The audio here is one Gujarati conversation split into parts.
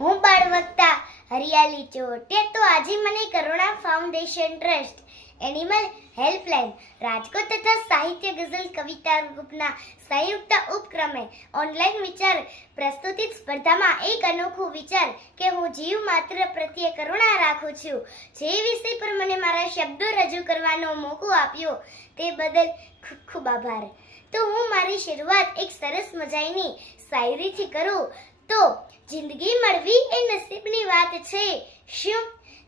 હું બાળવક્તા હરિયાળી ચોટે તો આજે મને Karuna foundation trust animal helpline Rajkot તથા સાહિત્ય ગઝલ કવિતા ગ્રુપના સંયુક્ત ઉપક્રમે ઓનલાઈન વિચાર પ્રસ્તુતિ સ્પર્ધામાં એક અનોખો વિચાર કે હું જીવ માત્ર પ્રત્યે કરુણા રાખું છું જે વિષય પર મને મારા શબ્દો રજૂ કરવાનો મોકો આપ્યો તે બદલ ખૂબ ખૂબ આભાર. તો હું મારી શરૂઆત એક સરસ મજાની શાયરીથી કરું તો જિંદગી મળવી એ નસીબની વાત છે. શું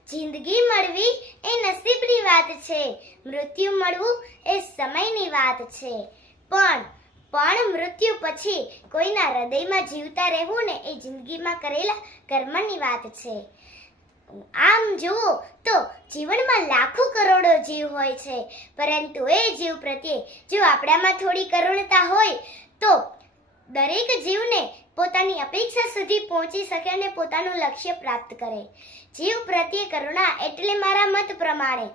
જિંદગી મળવી એ નસીબની વાત છે, મૃત્યુ મળવું એ સમયની વાત છે. પણ મૃત્યુ પછી કોઈના હૃદયમાં જીવતા રહેવું ને એ જિંદગીમાં કરેલા કર્મની વાત છે. આમ જુઓ તો જીવનમાં લાખો કરોડો જીવ હોય છે, પરંતુ એ જીવ પ્રત્યે જો આપણામાં થોડી કરુણતા હોય તો દરેક જીવને પોતાની અપેક્ષા સુધી પહોંચી શકે અને પોતાનું લક્ષ્ય પ્રાપ્ત કરે. જીવ પ્રત્યે કરુણા એટલે મારા મત પ્રમાણે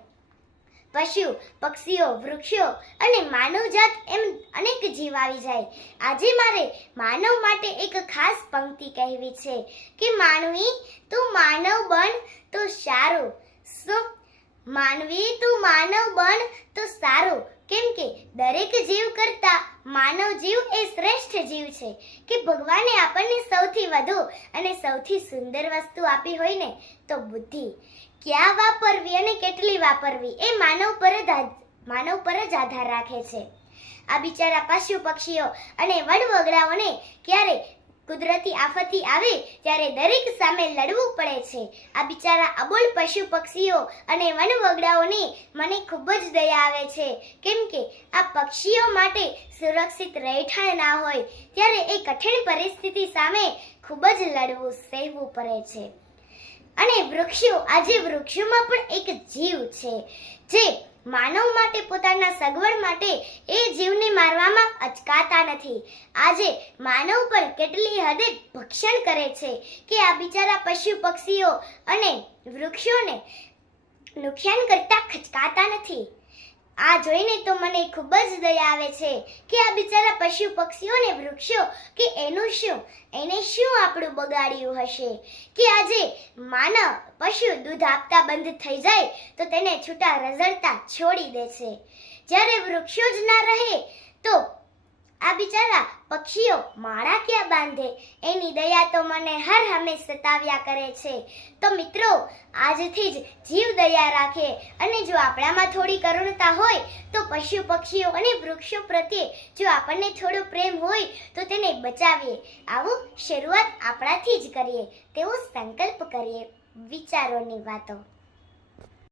પશુ, પક્ષીઓ, વૃક્ષો અને માનવજાત એમ અનેક જીવ આવી જાય. આજે મારે માનવ માટે એક ખાસ પંક્તિ કહેવી છે કે માનવી તું માનવ બન તો સારું. શું માનવી તું માનવ બન તો સારું, કેમ કે દરેક જીવ કરતા માનવ જીવ એ શ્રેષ્ઠ જીવ છે કે ભગવાને આપણને સૌથી વધુ અને સૌથી સુંદર વસ્તુ આપી હોય ને તો બુદ્ધિ. ક્યાં વાપરવી અને કેટલી વાપરવી એ માનવ પર જ આધાર રાખે છે. આ બિચારા પશુ પક્ષીઓ અને વડવગડાઓને ક્યારે કુદરતી આફતી આવે ત્યારે દરેક સામે લડવું પડે છે. આ બિચારા અબોલ પશુ પક્ષીઓ અને વનવગડાઓની મને ખૂબ જ દયા આવે છે, કેમ કે આ પક્ષીઓ માટે સુરક્ષિત રહેઠાણ ના હોય ત્યારે એ કઠિન પરિસ્થિતિ સામે ખૂબ જ લડવું સહેવું પડે છે. અને વૃક્ષો, આજે વૃક્ષોમાં પણ એક જીવ છે જે માનવ માટે પોતાના સગવડ માટે એ જીવને મારવામાં અચકાતા નથી. આજે માનવ પણ કેટલી હદે ભક્ષણ કરે છે કે આ બિચારા પશુ પક્ષીઓ અને વૃક્ષોને નુકસાન કરતા ખચકાતા નથી. આ જોઈને તો મને ખૂબ જ દયા આવે છે કે આ બિચારા પશુ પક્ષીઓ અને વૃક્ષો કે એનું શું, એને શું આપણું બગાડ્યું હશે કે આજે માનવ પશુ દૂધ આપતા બંધ થઈ જાય તો તેને છૂટા રઝળતા છોડી દે છે. જ્યારે વૃક્ષો જ ના રહે તો આ બિચારા પક્ષીઓ માળા ક્યાં બાંધે, એની દયા તો મને હર હંમેશ સતાવ્યા કરે છે. તો મિત્રો, આજથી જ જીવ દયા રાખે અને જો આપણામાં થોડી કરુણતા હોય તો પશુ પક્ષીઓ અને વૃક્ષો પ્રત્યે જો આપણને થોડો પ્રેમ હોય તો તેને બચાવીએ. આવું શરૂઆત આપણાથી જ કરીએ તેવો સંકલ્પ કરીએ. વિચારોની વાતો.